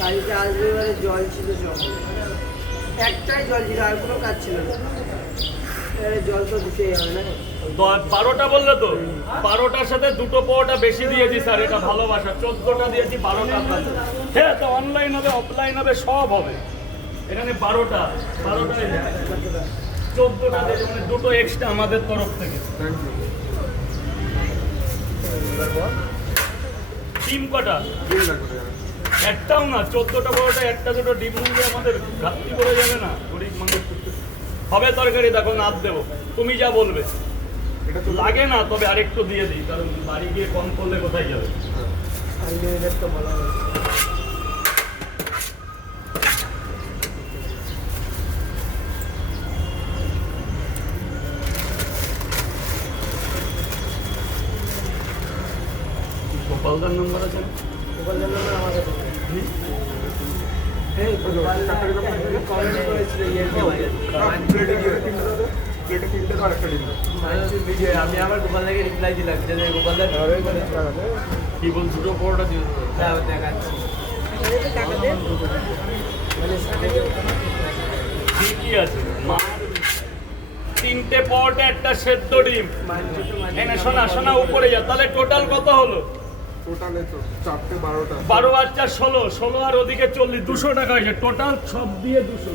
গাড়িতে আসবে এবারে জল ছিল সব, একটাই জল ছিল, আর কোনো কাজ ছিল না। এবারে জল তো দিতেই হবে না। 12টা বললে তো, 12টার সাথে দুটো পোয়াটা বেশি দিয়েছি স্যার, এটা ভালোবাসা। 14টা দিয়েছি, 12টা কাছে। হ্যাঁ, তো অনলাইন হবে, অফলাইন হবে, সব হবে। এখানে 12টা 14টা দিয়েছি, মানে দুটো এক্সট্রা আমাদের তরফ থেকে। ডিম কটা? একটাও না, 14টা বড়টা একটা দুটো ডিম নিলে আমাদের ঘাটতি করে যাবে না? গরিব মানুষ হবে তরকারি, দেখো নাদ দেবো, তুমি যা বলবে। লাগে না, তবে আরেকটু দিয়ে দিই, কারণ বাড়ি গিয়ে কম করলে কোথায় যাবে। আনলিমিটেড তো বলা হয়। গোপালদার নাম্বার আছে না? মোবাইলের নাম্বার আমার কাছে নেই। এই কমেন্ট করেছিল আমি আবার গোপাল থেকে রিপ্লাই দিলাম যে গোপালদার কি বল, দুটো পরোটা দিয়ে দেবো। দেখাচ্ছি। ঠিকই আছে। তিনটে পরোটা, একটা সেদ্ধ ডিম। এনে শোনা শোনা উপরে যা, তাহলে টোটাল কত হলো? টোটালে তো 4টে 12টা, 12 আর 4 16, 16 আর ওদিকে 40, 200 টাকা হয়েছে টোটাল, সব দিয়ে 200।